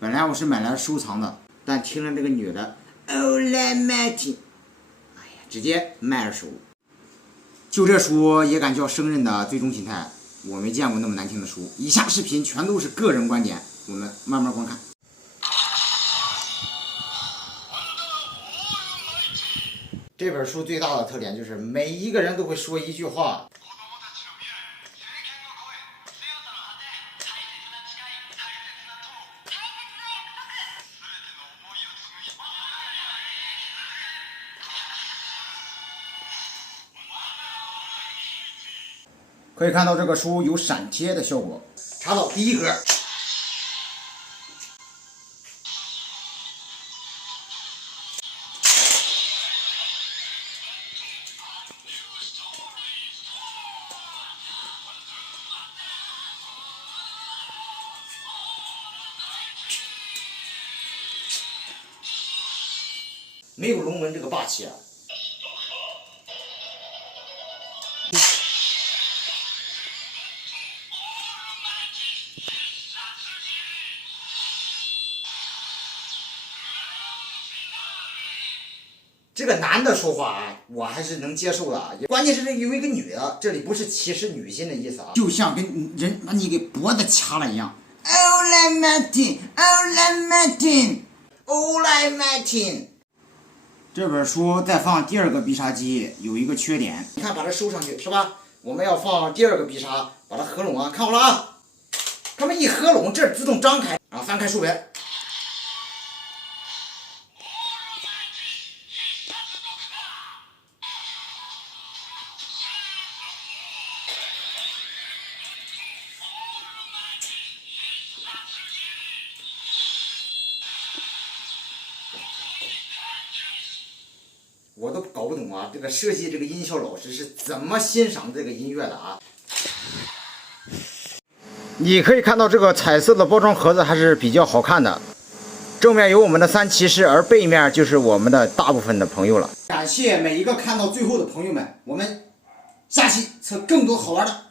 本来我是买来收藏的，但听了这个女的 Ola Martin， 哎呀，直接卖了手。就这书也敢叫生人的最终形态，我没见过那么难听的书。以下视频全都是个人观点，我们慢慢观看。这本书最大的特点就是每一个人都会说一句话。可以看到这个书有闪贴的效果。查到第一格。没有龙纹这个霸气啊！这个男的说话啊，我还是能接受的啊。关键是这有一个女的，这里不是歧视女性的意思啊，就像跟人把你给脖子掐了一样。Ola Martin， Ola Martin， Ola Martin。这本书再放第二个必杀技有一个缺点，你看把它收上去是吧？我们要放第二个必杀，把它合拢啊，看好了啊！它们一合拢，这自动张开，然后翻开书本。我都搞不懂啊，这个设计这个音效老师是怎么欣赏这个音乐的啊？你可以看到这个彩色的包装盒子还是比较好看的，正面有我们的三骑士，而背面就是我们的大部分的朋友了。感谢每一个看到最后的朋友们，我们下期测更多好玩的。